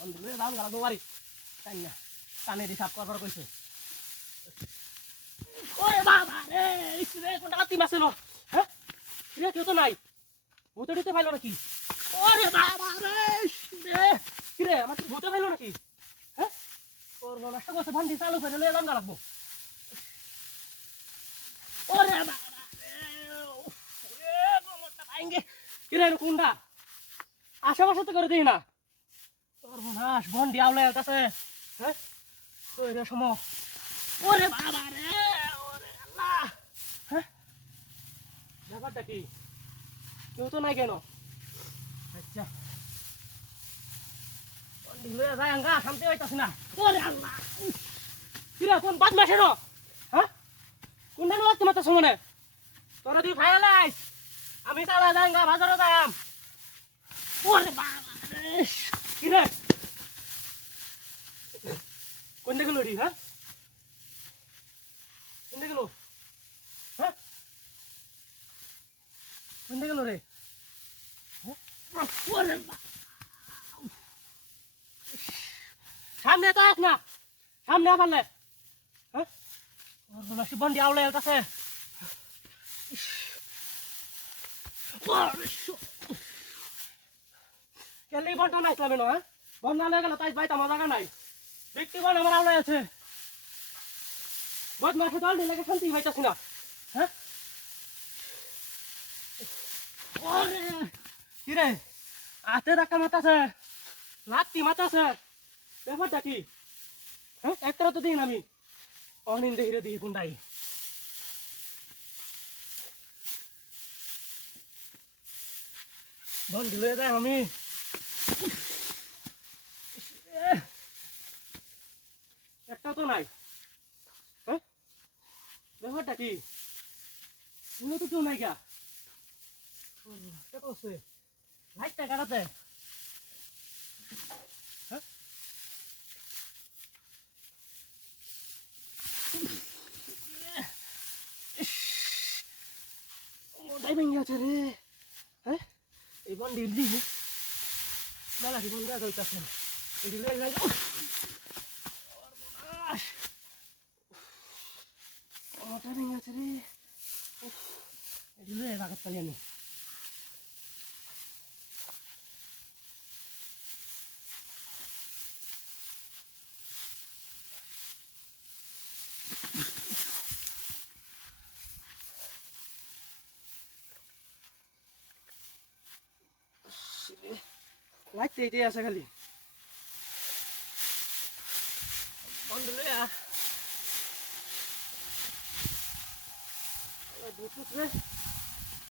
বন্ধুরে দাম গালা বাড়ি তাই না কানে দি সাপ করবার কইছে ওরে বাবা রে ইসরে কোনটা কাটি মাছে লো হ্যাঁ রে কেউ তো নাই ভূতে দিতে পাইলো নাকি ওরে বাবা রে কি রে আমার ভূতে পাইলো নাকি হ্যাঁ তোর নষ্ট করছে ভান্ডি চালু করে লয়ে দাম লাগবো ওরে বাবা রে ওরে গোমরটা ভাঙ্গে কি রে কোনটা আশেপাশে তো করে দিই না সর্বনাশ বন্ডি আউলে কাছে হ্যাঁ ওই রে সম ওরে বাবা রে ওরে আল্লাহ হ্যাঁ ব্যাপারটা কি কেউ তো নাই কেন আচ্ছা বন্ডি লয়ে যায় আঙ্গা শান্তি হইতাছ না ওরে আল্লাহ কিরা কোন বদমাশ এনো হ্যাঁ কোনটা নো তোমার তো সমনে তোরা দি ফাইলাইস আমি তালা যাঙ্গা বাজারে যাম ওরে বাবা রে কিরে কোনটা গেল রে হ্যাঁ কোনটা গেল হ্যাঁ কোনটা গেল রে ওরে সামনে তো আস না সামনে আবার হ্যাঁ ওর বন্ডি আউলে কাছে কেলি বন্টা নাই ইসলামে না হ্যাঁ বন্যা লেগে গেল তাই বাইতে আমার জায়গা নাই ব্যক্তি বন আমার আউলে আছে বদমাসে দল লেগে শান্তি পাইতাছি না হ্যাঁ ওরে কি রে হাতে ধাক্কা মারতাছে লাত্তি মারতাছে ব্যাপারটা কি হ্যাঁ একটা তো দিন আমি অনিন্দে হিরে দিই কোনটাই বল দিলে যায় আমি একটা তো নাই হ্যাঁ ব্যাপারটা কি তো কেউ নাই গা করছে লাইটটা কাটাতে হ্যাঁ ওটাই ভেঙে আছে রে হ্যাঁ এই বন্ডি দিই মেলা কি বন্ধ হইতাছে না এই দিলে ওটা ভেঙে আছে রে এই দিলে বাগাত পালি আমি লাইট এইটাই আছে খালি বন্ধ লইয়া বুঝছিস রে